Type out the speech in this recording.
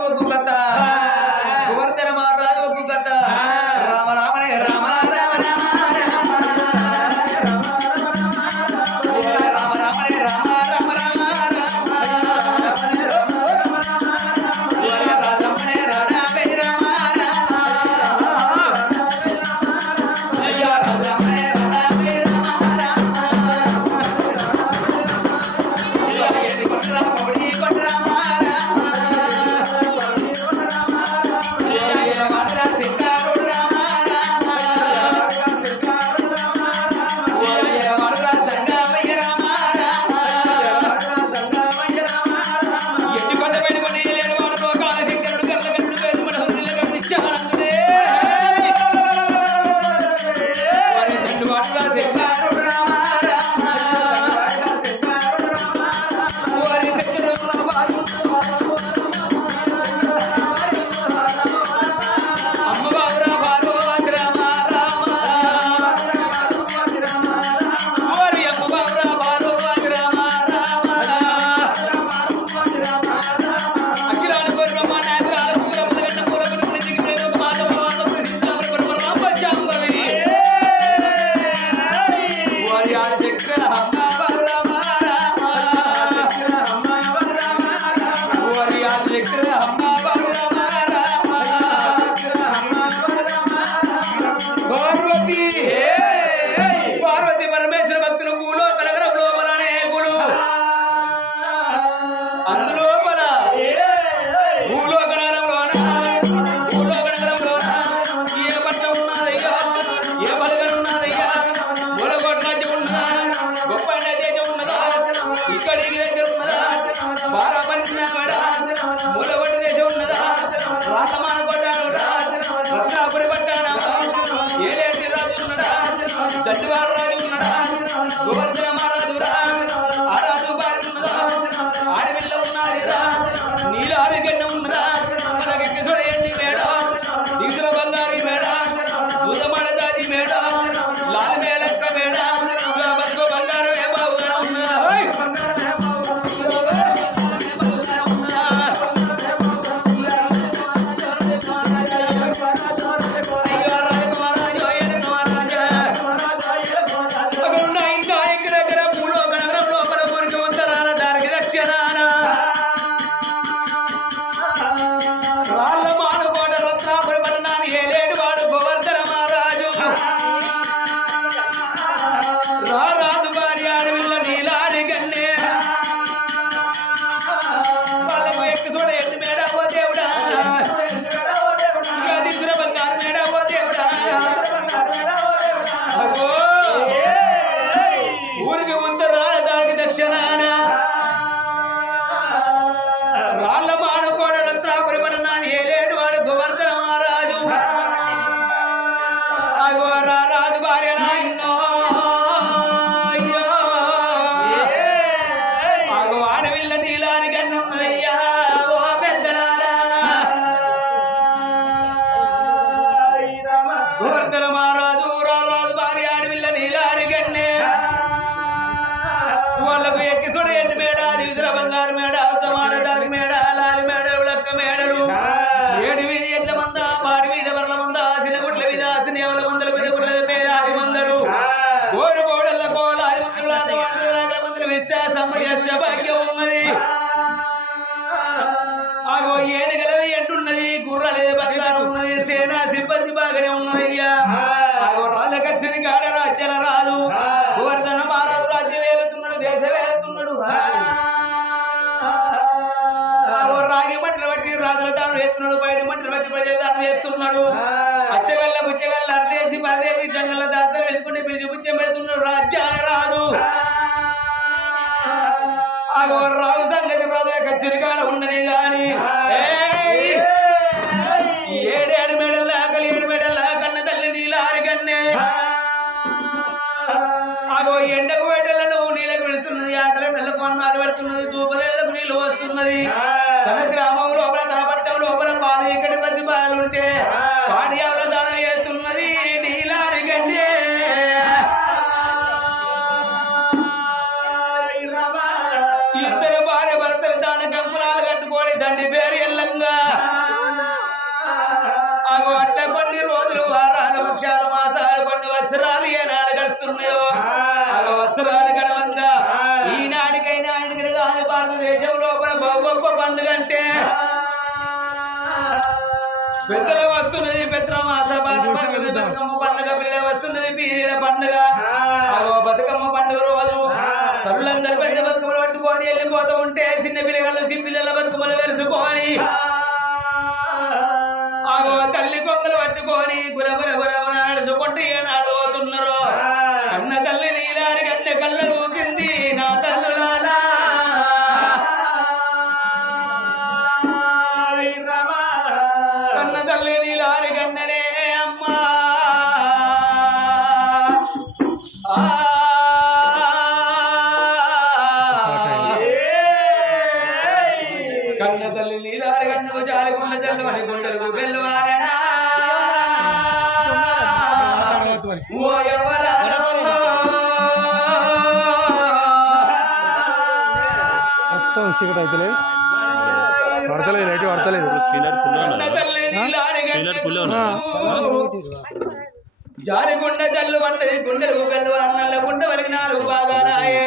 పోకు కథ బంగారు మేడా బయట మట్టి మట్టి ప్రజల తాను పదేసి జంగల దాతలు వెళ్తుంటే పిలిచి పుచ్చే పెడుతున్నాడు. రాజ్యాల రాజు. రాజు సంగతి రాజు యొక్క ఉన్నది ఏడేడు మెడల్ ఏడు మెడల్ కన్న తల్లి నీలారి కన్నే. అగో ఎండకు బయటలను నీళ్ళకు వెళుతున్నది ఆకలి వెళ్ళకు అన్నాలు పెడుతున్నది దూపలేళ్ళకు నీళ్ళు వస్తున్నది తన గ్రామం పక్షాలు మాసాలు కొన్ని వత్సరాలు ఏనాడు గడుస్తున్నాయో? ఆ. వత్సరాలు గడవంగా ఈనాటికైనా ఆయనకి కాదు భారతదేశం లోపల గొప్ప పండుగ అంటే? పెద్దల వస్తున్నది పెద్ద మాస బతుకమ్మ పండుగ పిల్ల వస్తున్నది పీరీల పండుగ. బతుకమ్మ పండుగ రోజు. తల్లులందరూ పెద్ద బతుకమ్మలు పట్టుకొని వెళ్ళిపోతూ ఉంటే చిన్న పిల్లగాళ్ళు కన్న తల్లి నీలారి కన్నకు జారి కొన్న చల్లు అని గుండెలకు బెల్లువారనా. మొత్తం చీకటి అవుతలేదు పడతలేదు లైట్ పడతలేదు స్క్రీనర్ ఫుల్ స్క్రీనర్ ఫుల్ జారి గుండె జల్లు వంటది గుండెలు బెల్లు అన్నల గుండె వలికి నాలుగు భాగాలాయే.